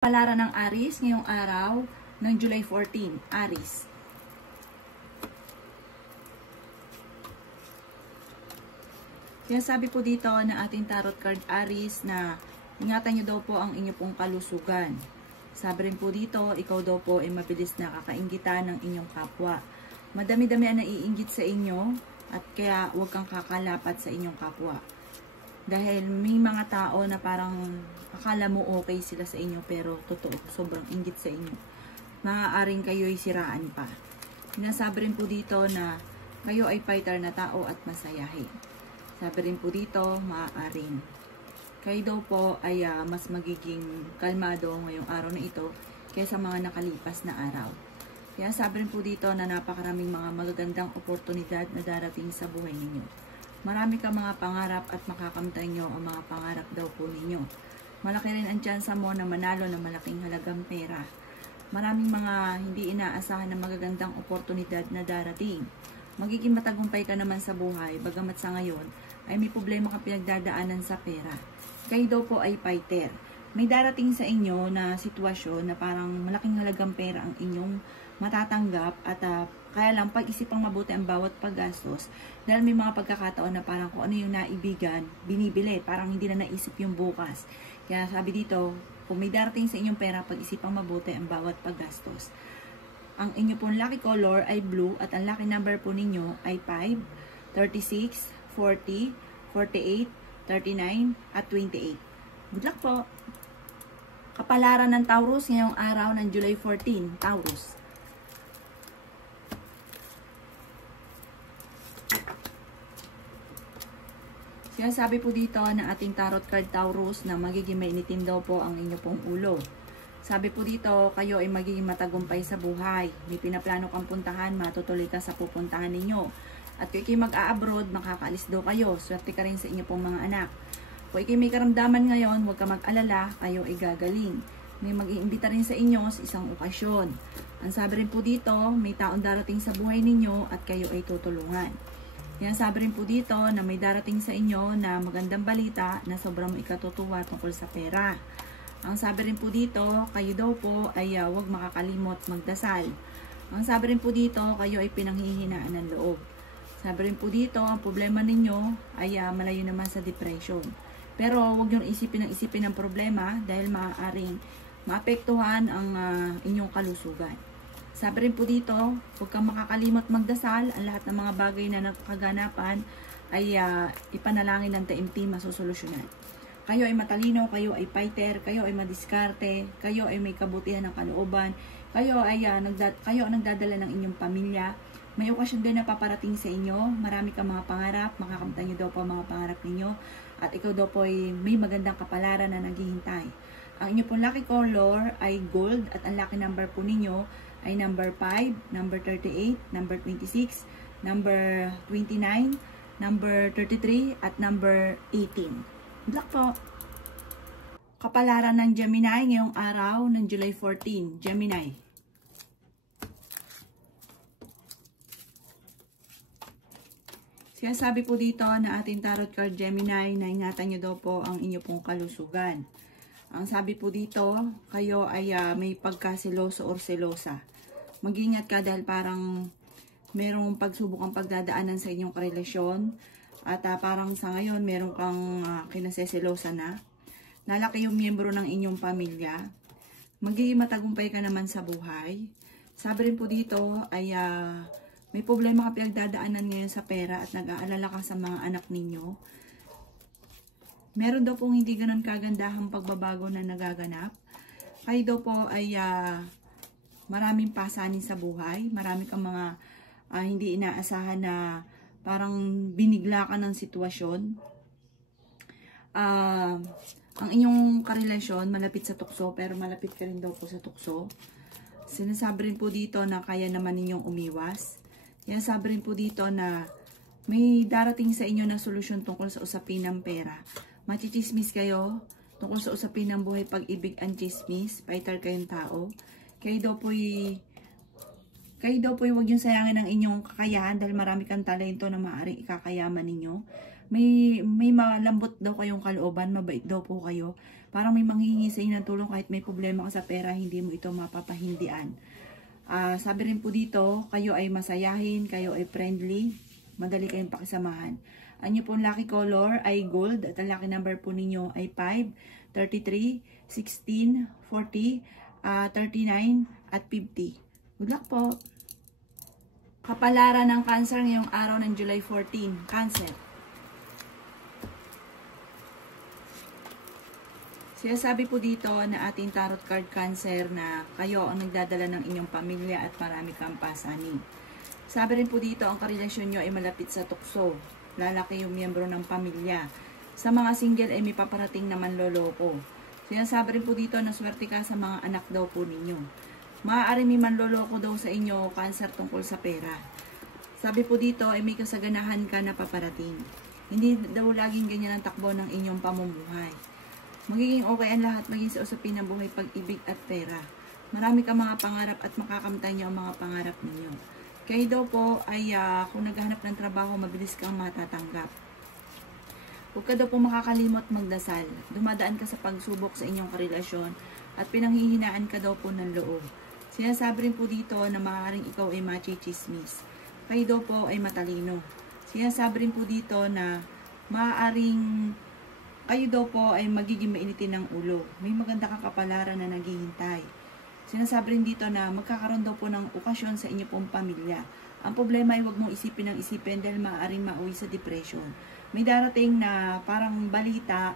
Palara ng Aries ngayong araw ng July 14, Aries. Kaya sabi po dito na ating tarot card Aries na ingatan nyo daw po ang inyo pong kalusugan. Sabi rin po dito, ikaw daw po ay mabilis na kakainggitan ng inyong kapwa. Madami-dami ang naiinggit sa inyo at kaya huwag kang kakalapat sa inyong kapwa. Dahil may mga tao na parang akala mo okay sila sa inyo pero totoo, sobrang inggit sa inyo. Maaaring kayo'y siraan pa. Sinasabi rin po dito na kayo ay fighter na tao at masayahin. Sabi rin po dito, maaaring kayo daw po ay mas magiging kalmado ngayong araw na ito kaysa mga nakalipas na araw. Kaya sabi rin po dito na napakaraming mga magagandang oportunidad na darating sa buhay ninyo. Marami ka mga pangarap at makakamtan nyo ang mga pangarap daw po ninyo. Malaki rin ang tsansa mo na manalo ng malaking halagang pera. Maraming mga hindi inaasahan na magagandang oportunidad na darating. Magiging matagumpay ka naman sa buhay, bagamat sa ngayon ay may problema ka pinagdadaanan sa pera. Kayo daw po ay fighter. May darating sa inyo na sitwasyon na parang malaking halagang pera ang inyong matatanggap at kaya lang pag-isipang mabuti ang bawat paggastos dahil may mga pagkakataon na parang kung ano yung naibigan, binibili, parang hindi na naisip yung bukas. Kaya sabi dito, kung may darating sa inyong pera, pag-isipang mabuti ang bawat paggastos. Ang inyo pong lucky color ay blue at ang lucky number po ninyo ay 5, 36, 40, 48, 39, at 28. Good luck po! Kapalaran ng Taurus ngayong araw ng July 14, Taurus. Kaya sabi po dito na ating tarot card Taurus na magiging mainitin daw po ang inyo pong ulo. Sabi po dito, kayo ay magiging matagumpay sa buhay. May pinaplano kang puntahan, matutuloy ka sa pupuntahan ninyo. At kung ikay mag-a-abroad, makakaalis daw kayo. Swerte ka rin sa inyo pong mga anak. Kung ikay may karamdaman ngayon, huwag ka mag-alala, kayo ay gagaling. May mag-iimbita rin sa inyo sa isang okasyon. Ang sabi rin po dito, may taong darating sa buhay ninyo at kayo ay tutulungan. Yan sabi rin po dito na may darating sa inyo na magandang balita na sobrang ikatutuwa tungkol sa pera. Ang sabi rin po dito, kayo daw po ay huwag makakalimot magdasal. Ang sabi rin po dito, kayo ay pinanghihinaan ng loob. Sabi rin po dito, ang problema ninyo ay malayo naman sa depression. Pero huwag nyo isipin ng problema dahil maaaring maapektuhan ang inyong kalusugan. Sabi rin po dito, huwag kang makakalimot magdasal. Ang lahat ng mga bagay na nagkaganapan ay ipanalangin ng taimtim masusolusyonan. Kayo ay matalino, kayo ay fighter, kayo ay madiskarte, kayo ay may kabutihan ng kalooban, kayo ang nagdadala ng inyong pamilya. May okasyon din na paparating sa inyo, marami kang mga pangarap, makakamtan nyo daw po ang mga pangarap ninyo, at ikaw daw po ay may magandang kapalaran na naghihintay. Ang inyo pong lucky color ay gold at ang lucky number po ninyo ay number 5, number 38, number 26, number 29, number 33, at number 18. Good luck po! Kapalaran ng Gemini ngayong araw ng July 14, Gemini. Kaya sabi po dito na ating tarot card Gemini na ingatan nyo daw po ang inyo pong kalusugan. Ang sabi po dito, kayo ay may pagkaseloso or selosa. Mag-ingat ka dahil parang merong pagsubok ang pagdadaanan sa inyong karelasyon. At parang sa ngayon, meron kang kinaseselosa na. Lalaki yung miyembro ng inyong pamilya. Magiging matagumpay ka naman sa buhay. Sabi rin po dito ay may problema ka pinagdadaanan ngayon sa pera at nag-aalala ka sa mga anak ninyo. Meron daw pong hindi ganun kagandahang pagbabago na nagaganap. Kayo daw po ay maraming pasanin sa buhay. Marami kang mga hindi inaasahan na parang binigla ka ng sitwasyon. Ang inyong karelasyon malapit sa tukso pero malapit ka rin daw po sa tukso. Sinasabi rin po dito na kaya naman ninyong umiwas. Yan sabi rin po dito na may darating sa inyo na solusyon tungkol sa usapin ng pera. Machichismis kayo tungkol sa usapin ng buhay, pag-ibig, ang chismis. Fighter kayong tao. Kayo daw po huwag yung sayangin ang inyong kakayahan dahil marami kang talento na maaaring ikakayaman ninyo. May malambot daw kayong kalooban, mabait daw po kayo. Parang may manghihingi sa inyo ng tulong kahit may problema ka sa pera, hindi mo ito mapapahindian. Sabi rin po dito, kayo ay masayahin, kayo ay friendly, madali kayong pakisamahan. Ang inyo pong lucky color ay gold at ang lucky number po ninyo ay 5, 33, 16, 40, 39 at 50. Good luck po! Kapalaran ng Cancer ngayong araw ng July 14. Cancer. Sinasabi po dito na ating tarot card Cancer na kayo ang nagdadala ng inyong pamilya at marami kang pasanin. Sabi rin po dito ang karelasyon nyo ay malapit sa tukso. Lalaki yung miyembro ng pamilya. Sa mga single ay may paparating naman loloko. Sinasabi rin po dito na swerte ka sa mga anak daw po ninyo. Maaari may manloloko daw sa inyo Cancer tungkol sa pera. Sabi po dito ay may kasaganahan ka na paparating. Hindi daw laging ganyan ang takbo ng inyong pamumuhay. Magiging okay ang lahat, maging sa usapin ng buhay, pag-ibig at pera. Marami kang mga pangarap at makakamtan niyo ang mga pangarap ninyo. Kayo daw po ay kung naghahanap ng trabaho, mabilis kang matatanggap. Huwag ka daw po makakalimot magdasal. Dumadaan ka sa pagsubok sa inyong karelasyon at pinanghihinaan ka daw po ng loob. Sinasabi rin po dito na maaaring ikaw ay machichismis. Kayo daw po ay matalino. Sinasabi rin po dito na maaaring kayo daw po ay magiging mainitin ng ulo. May maganda kang kapalaran na naghihintay. Sinasabi rin dito na magkakaroon daw po ng okasyon sa inyo pong pamilya. Ang problema ay huwag mong isipin ng isipin dahil maaaring mauwi sa depression. May darating na parang balita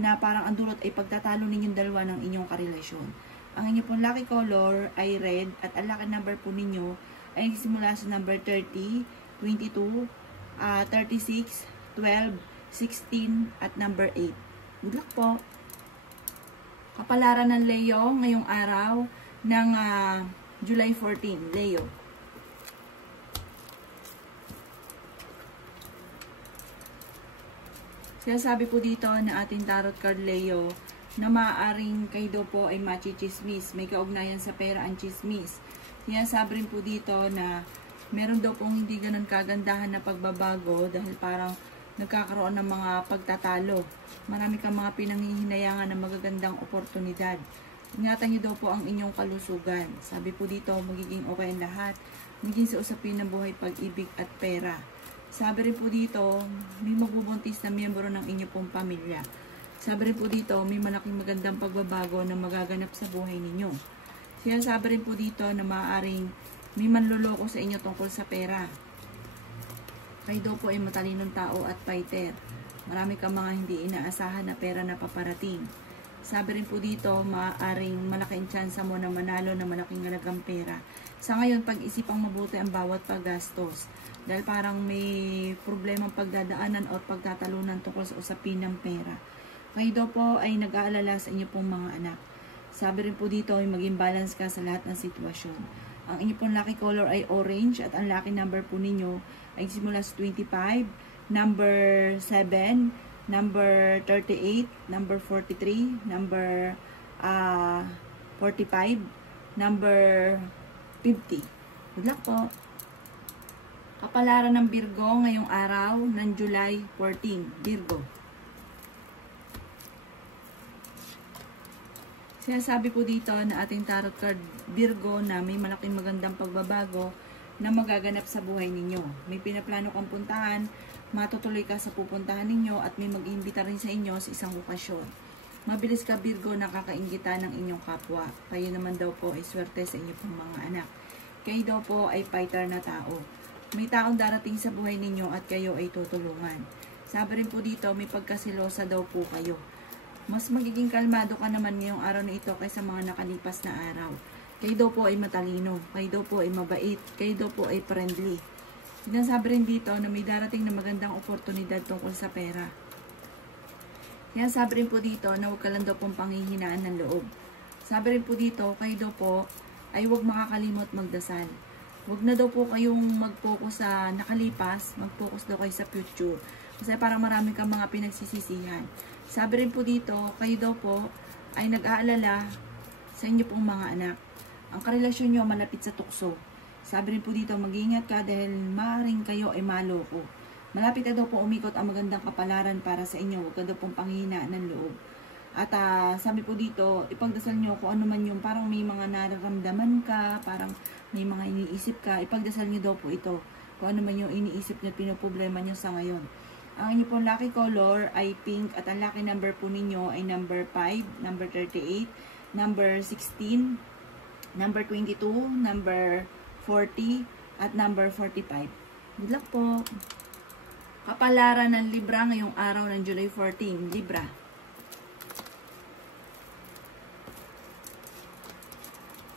na parang ang dulot ay pagtatalo ninyong dalawa ng inyong karelasyon. Ang inyong pong lucky color ay red at ang lucky number po ninyo ay simula sa number 30, 22, 36, 12, 16 at number 8. Good luck po! Kapalaran ng Leo ngayong araw ng July 14. Leo. Sinasabi po dito na ating tarot card Leo na maaaring kayo daw po ay machichismis. May kaugnayan sa pera ang chismis. Sinasabi rin po dito na meron daw pong hindi ganun kagandahan na pagbabago dahil parang nagkakaroon ng mga pagtatalo. Marami kang mga pinanghihinayangan ng magagandang oportunidad. Ingatan niyo daw po ang inyong kalusugan. Sabi po dito, magiging okay ang lahat. Magiging sa usapin ng buhay, pag-ibig at pera. Sabi rin po dito, may magbubuntis na miyembro ng inyong pong pamilya. Sabi rin po dito, may malaking magandang pagbabago na magaganap sa buhay ninyo. Sinasabi rin po dito na maaaring may manloloko sa inyo tungkol sa pera. Kayo daw po ay matalinong tao at fighter. Marami kang mga hindi inaasahan na pera na paparating. Sabi rin po dito, maaaring malaking tsansa mo na manalo na malaking halagang pera. Sa ngayon, pag-isipang mabuti ang bawat paggastos. Dahil parang may problemang pagdadaanan o pagtatalunan tungkol sa usapin ng pera. Kayo daw po ay nag-aalala sa inyo pong mga anak. Sabi rin po dito ay maging balance ka sa lahat ng sitwasyon. Ang inyo pong lucky color ay orange at ang lucky number po ninyo ay simula sa 25, number 7, number 38, number 43, number 45, number 50. Good luck po! Kapalaran ng Virgo ngayong araw ng July 14. Virgo. Sinasabi po dito na ating tarot card Virgo na may malaking magandang pagbabago na magaganap sa buhay ninyo. May pinaplano kang puntahan, matutuloy ka sa pupuntahan ninyo at may mag-iimbita rin sa inyo sa isang okasyon. Mabilis ka Virgo, nakakainggitan ng inyong kapwa. Kayo naman daw po ay swerte sa inyong pong mga anak. Kayo daw po ay fighter na tao. May taong darating sa buhay ninyo at kayo ay tutulungan. Sabi rin po dito, may pagkasilosa daw po kayo. Mas magiging kalmado ka naman ngayong araw na ito kaysa mga nakalipas na araw. Kayo daw po ay matalino, kayo daw po ay mabait, kayo daw po ay friendly. Sinasabi rin dito na may darating na magandang oportunidad tungkol sa pera. Sinasabi rin po dito na huwag ka lang daw pong panghihinaan ng loob. Sabi rin po dito, kayo daw po ay huwag makakalimot magdasal. Huwag na daw po kayong mag-focus sa nakalipas, mag-focus daw kayo sa future. Kasi parang marami kang mga pinagsisisihan. Sabi rin po dito, kayo daw po ay nag-aalala sa inyo pong mga anak. Ang karelasyon nyo malapit sa tukso. Sabi rin po dito, mag-iingat ka dahil maaaring kayo ay maloko. Malapit na daw po umikot ang magandang kapalaran para sa inyo. Huwag ka daw pong panghina ng loob. At sabi po dito, ipagdasal nyo kung ano man yung parang may mga nararamdaman ka, parang may mga iniisip ka, ipagdasal nyo daw po ito. Kung ano man yung iniisip nyo, pinoproblema nyo sa ngayon. Ang inyo pong lucky color ay pink at ang lucky number po ninyo ay number 5, number 38, number 16, number 22, number 40, at number 45. Good luck po! Kapalaran ng Libra ngayong araw ng July 14, Libra.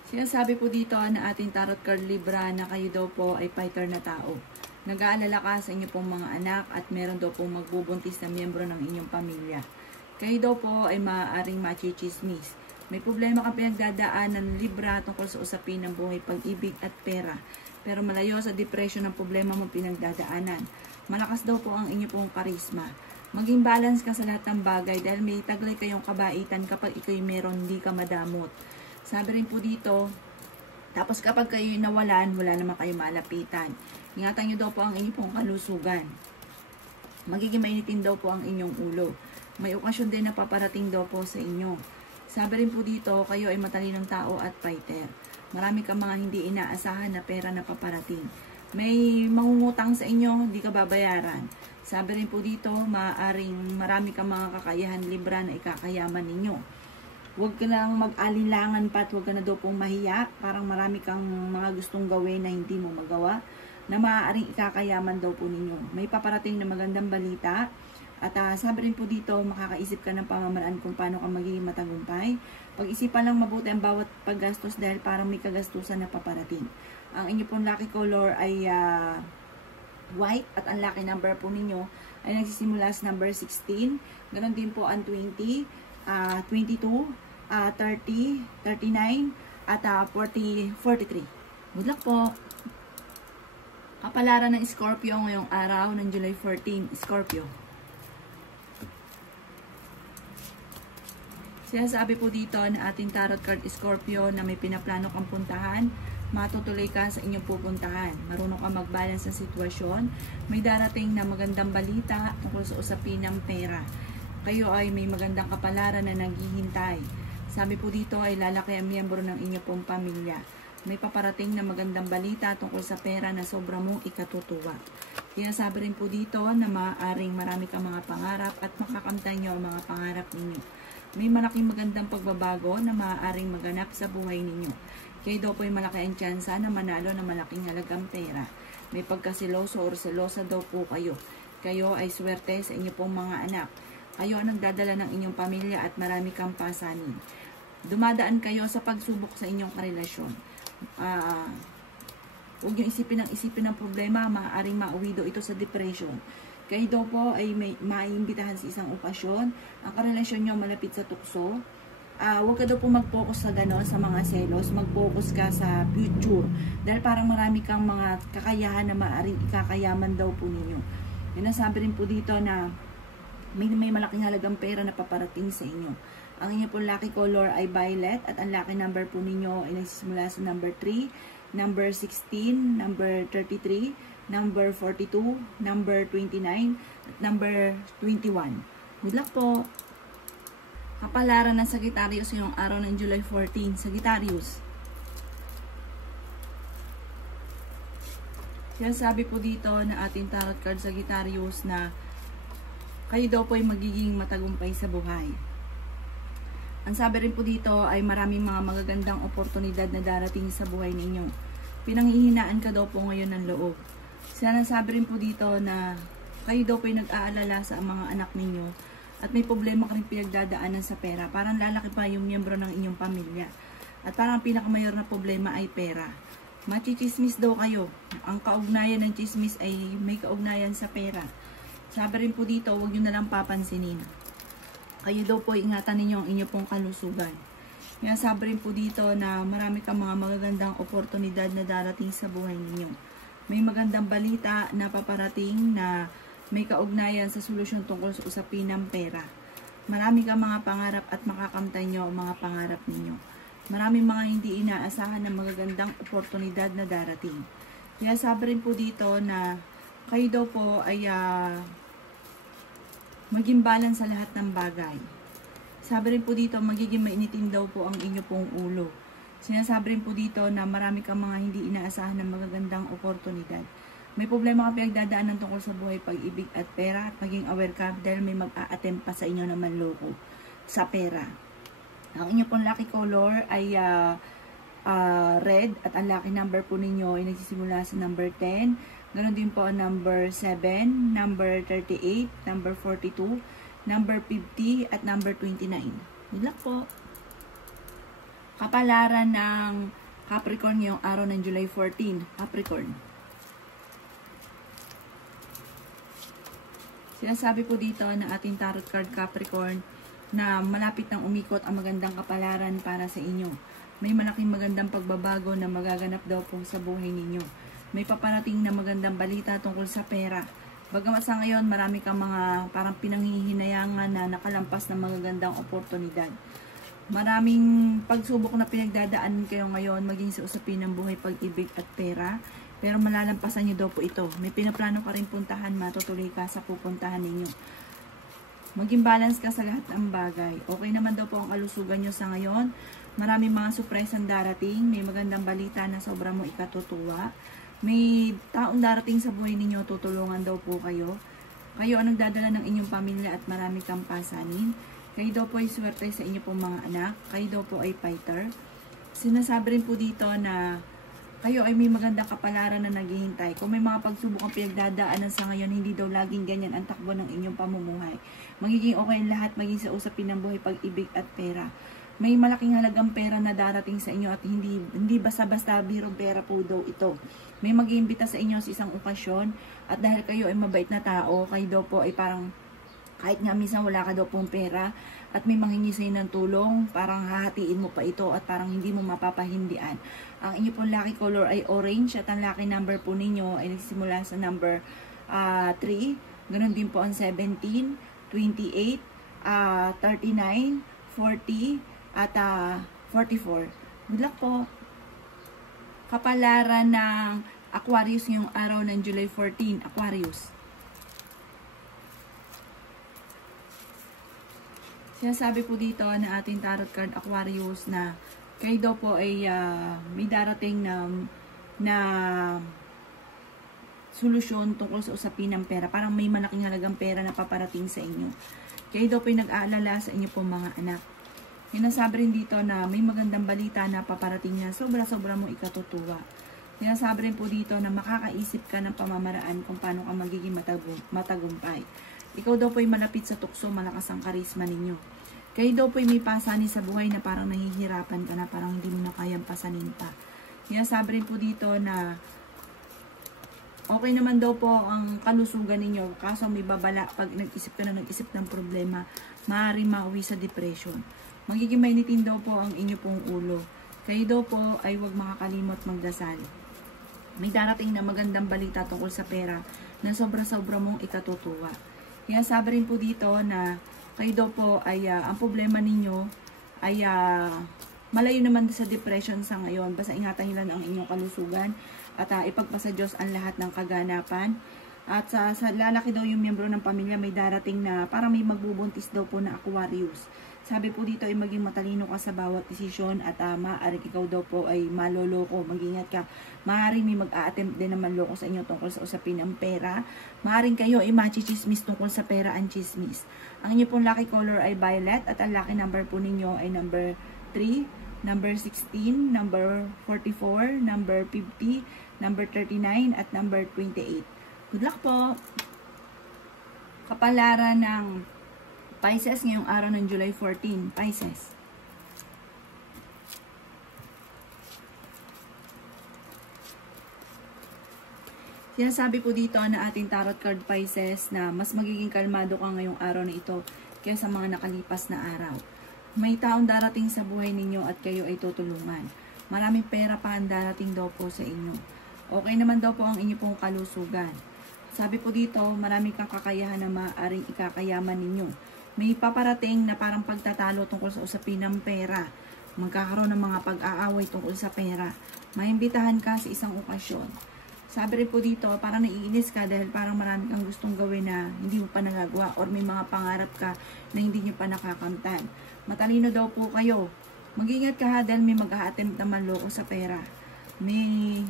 Sinasabi po dito na ating tarot card Libra na kayo daw po ay fighter na tao. Nag-aalala ka sa inyo pong mga anak at meron daw pong magbubuntis na miyembro ng inyong pamilya. Kayo daw po ay maaaring machichismis. May problema ka pinagdadaanan Libra tungkol sa usapin ng buhay, pag-ibig at pera. Pero malayo sa depression ng problema mo pinagdadaanan. Malakas daw po ang inyo pong karisma. Maging balance ka sa lahat ng bagay dahil may taglay kayong kabaitan kapag ikaw meron, hindi ka madamot. Sabi rin po dito, tapos kapag kayo nawalan, wala naman kayo malapitan. Ingatan nyo daw po ang inyong pong kalusugan. Magiging mainitin daw po ang inyong ulo. May okasyon din na paparating daw po sa inyo. Sabi rin po dito, kayo ay matalinong tao at fighter. Marami kang mga hindi inaasahan na pera na paparating. May mangungutang sa inyo, hindi ka babayaran. Sabi rin po dito, marami kang mga kakayahan Libra na ikakayaman ninyo. Huwag ka lang mag-alinlangan pa at huwag ka na daw pong mahiya. Parang marami kang mga gustong gawin na hindi mo magawa na maaaring ikakayaman daw po ninyo. May paparating na magandang balita. At sabi rin po dito, makakaisip ka ng pamamaraan kung paano ka magiging matagumpay. Pag-isipan lang mabuti ang bawat paggastos dahil parang may kagastusan na paparating. Ang inyo pong lucky color ay white at ang lucky number po ninyo ay nagsisimula sa number 16. Ganon din po ang 20, 22, 30, 39, at 40, 43. Good luck po! Kapalaran ng Scorpio ngayong araw ng July 14, Scorpio. Sinasabi po dito na ating tarot card Scorpio na may pinaplano kang puntahan, matutuloy ka sa inyong pupuntahan. Marunong ka mag-balance ng sitwasyon, may darating na magandang balita tungkol sa usapin ng pera. Kayo ay may magandang kapalaran na naghihintay. Sabi po dito ay lalaki ang miyembro ng inyong pong pamilya. May paparating na magandang balita tungkol sa pera na sobra mong ikatutuwa. Sinasabi rin po dito na maaaring marami kang mga pangarap at makakamtan nyo ang mga pangarap ninyo. May malaking magandang pagbabago na maaaring maganap sa buhay ninyo. Kayo daw po ay malaki ang tsansa na manalo ng malaking halagang pera. May pagkasiloso o selosa daw po kayo. Kayo ay swerte sa inyo pong mga anak. Kayo ang nagdadala ng inyong pamilya at marami kang pasanin. Dumadaan kayo sa pagsubok sa inyong karelasyon. Huwag nyo isipin ng problema, maaaring mauwi daw ito sa depression. Kayo daw po ay maiimbitahan sa isang okasyon. Ang karelasyon nyo malapit sa tukso. Huwag ka daw po mag-focus sa gano'n, sa mga selos. Mag-focus ka sa future. Dahil parang marami kang mga kakayahan na maaaring ikakayaman daw po ninyo. Yun nasabi rin po dito na may malaking halagang pera na paparating sa inyo. Ang inyo po lucky color ay violet at ang lucky number po ninyo ay nagsisimula sa number 3, number 16, number 33, number 42, number 29, at number 21. Good luck po! Kapalaran ng Sagittarius ngayong araw ng July 14. Sagittarius. Sinasabi po dito na ating tarot card Sagittarius na kayo daw po ay magiging matagumpay sa buhay. Ang sabi rin po dito ay maraming mga magagandang oportunidad na darating sa buhay ninyo. Pinanghihinaan ka daw po ngayon ng loob. Sinasabi rin po dito na kayo daw po ay nag-aalala sa mga anak ninyo at may problema ka rin pinagdadaanan sa pera. Parang lalaki pa yung miyembro ng inyong pamilya. At parang pinakamayor na problema ay pera. Machichismis daw kayo. Ang kaugnayan ng chismis ay may kaugnayan sa pera. Sabi rin po dito, huwag nyo nalang papansinin. Kayo daw po ingatan ninyo ang inyo pong kalusugan. Kaya sabi rin po dito na marami kang mga magagandang oportunidad na darating sa buhay ninyo. May magandang balita na paparating na may kaugnayan sa solusyon tungkol sa usapin ng pera. Marami kang mga pangarap at makakamtan nyo ang mga pangarap ninyo. Maraming mga hindi inaasahan na magagandang oportunidad na darating. Kaya sabi rin po dito na kayo daw po ay maging balance sa lahat ng bagay. Sabi rin po dito, magiging mainitin daw po ang inyo pong ulo. Sinasabi rin po dito na marami kang mga hindi inaasahan ng magagandang oportunidad. May problema ka pinagdadaanan tungkol sa buhay, pag-ibig at pera, at maging aware ka dahil may mag-a-attempt pa sa inyo na manloko sa pera. Ang inyo pong lucky color ay red, at ang lucky number po ninyo ay nagsisimula sa number 10. Ganon din po ang number 7, number 38, number 42, number 50, at number 29. Good luck po! Kapalaran ng Capricorn ngayong araw ng July 14. Capricorn. Sinasabi po dito na ating tarot card Capricorn na malapit nang umikot ang magandang kapalaran para sa inyo. May malaking magandang pagbabago na magaganap daw po sa buhay ninyo. May paparating na magandang balita tungkol sa pera. Bagamat sa ngayon, marami kang mga parang pinanghihinayangan na nakalampas ng magagandang oportunidad. Maraming pagsubok na pinagdadaanan kayo ngayon maging sa usapin ng buhay, pag-ibig at pera. Pero malalampasan nyo daw po ito. May pinaplano ka rin puntahan, matutuloy ka sa pupuntahan ninyo. Maging balance ka sa lahat ng bagay. Okay naman daw po ang kalusugan nyo sa ngayon. Maraming mga surpresang darating. May magandang balita na sobrang mo ikatutuwa. May taong darating sa buhay ninyo, tutulungan daw po kayo. Kayo ang nagdadala ng inyong pamilya at marami kang pasanin. Kayo daw po ay swerte sa inyo pong mga anak. Kayo daw po ay fighter. Sinasabi rin po dito na kayo ay may magandang kapalaran na naghihintay. Kung may mga pagsubok ang pinagdadaanan sa ngayon, hindi daw laging ganyan ang takbo ng inyong pamumuhay. Magiging okay ang lahat, maging sa usapin ng buhay, pag-ibig at pera. May malaking halagang pera na darating sa inyo at hindi basta-basta birong pera po daw ito. May mag-iimbita sa inyo sa isang okasyon at dahil kayo ay mabait na tao, kayo daw po ay parang kahit nga minsan wala ka daw pong pera at may manghingi sa'yo ng tulong, parang hahatiin mo pa ito at parang hindi mo mapapahindian. Ang inyo pong lucky color ay orange at ang lucky number po ninyo ay nagsimula sa number 3. Ganon din po ang 17, 28, 39, 40, at 44. Good luck po! Kapalaran ng Aquarius ngayong araw ng July 14. Aquarius. Sinasabi po dito na ating tarot card Aquarius na kayo daw po ay may darating na solusyon tungkol sa usapin ng pera. Parang may malaking halagang pera na paparating sa inyo. Kayo daw po ay nag-aalala sa inyo pong mga anak. Sinasabi rin dito na may magandang balita na paparating niya. Sobra-sobra mo ikatutuwa. Sinasabi rin po dito na makakaisip ka ng pamamaraan kung paano ka magiging matagumpay. Ikaw daw po ay malapit sa tukso, malakas ang karisma ninyo. Kayo daw po ay may pasanin sa buhay na parang nahihirapan ka na, parang hindi mo na kayang pasanin pa. Sinasabi rin po dito na okay naman daw po ang kalusugan ninyo, kaso may babala pag nag-isip ka na nag-isip ng problema, maaaring mauwi sa depression. Magiging mainitin daw po ang inyo pong ulo. Kayo daw po ay huwag makakalimot magdasal. May darating na magandang balita tungkol sa pera na sobra-sobra mong ikatutuwa. Kaya sabi rin po dito na kayo daw po ay ang problema ninyo ay malayo naman sa depression sa ngayon. Basta ingatan nyo lang ang inyong kalusugan at ipagpasa Diyos ang lahat ng kaganapan. At sa lalaki daw yung miyembro ng pamilya, may darating na parang may magbubuntis daw po na Aquarius. Sabi po dito ay maging matalino ka sa bawat desisyon at maaaring ikaw daw po ay maloloko. Mag-ingat ka. Maaaring may mag-a-attempt din na manloko sa inyo tungkol sa usapin ng pera. Maaaring kayo ay machichismis tungkol sa pera ang chismis. Ang inyo pong lucky color ay violet at ang lucky number po ninyo ay number 3, number 16, number 44, number 50, number 39 at number 28. Good luck po! Kapalaran ng Pisces ngayong araw ng July 14. Pisces. Sinasabi po dito na ating tarot card Pisces na mas magiging kalmado ka ngayong araw na ito kaysa sa mga nakalipas na araw. May taong darating sa buhay ninyo at kayo ay tutulungan. Maraming pera pa ang darating daw po sa inyo. Okay naman daw po ang inyo pong kalusugan. Sabi po dito, maraming kang kakayahan na maaaring ikakayaman ninyo. May paparating na parang pagtatalo tungkol sa usapin ng pera. Magkakaroon ng mga pag-aaway tungkol sa pera. Maimbitahan ka sa isang okasyon. Sabi rin po dito, parang naiinis ka dahil parang marami kang gustong gawin na hindi mo pa nagagawa or may mga pangarap ka na hindi nyo pa nakakamtan. Matalino daw po kayo. Mag-ingat ka ha dahil may mag-a-attempt na manloko sa pera. May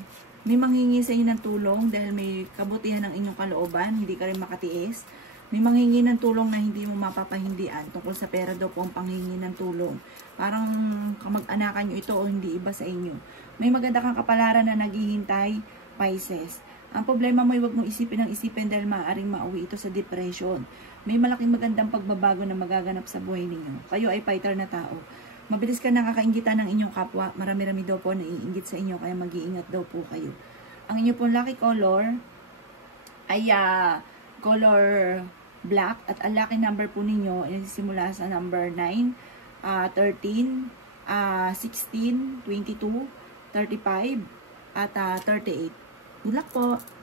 manghingi sa inyo ng tulong dahil may kabutihan ng inyong kalooban, hindi ka rin makatiis. May manghingi ng tulong na hindi mo mapapahindian. Tungkol sa pera daw po ang panghingi ng tulong. Parang kamag-anakan nyo ito o hindi iba sa inyo. May maganda kang kapalaran na naghihintay, Pisces. Ang problema mo ay huwag mong isipin ng isipin dahil maaaring mauwi ito sa depression. May malaking magandang pagbabago na magaganap sa buhay ninyo. Kayo ay fighter na tao. Mabilis ka nakakaingitan ng inyong kapwa. Marami-rami daw po naiinggit sa inyo kaya mag-iingat daw po kayo. Ang inyong pong lucky color ay color black at ang lucky number po ninyo ay nagsisimula sa number 9, 13, 16, 22, 35 at 38. Good luck po!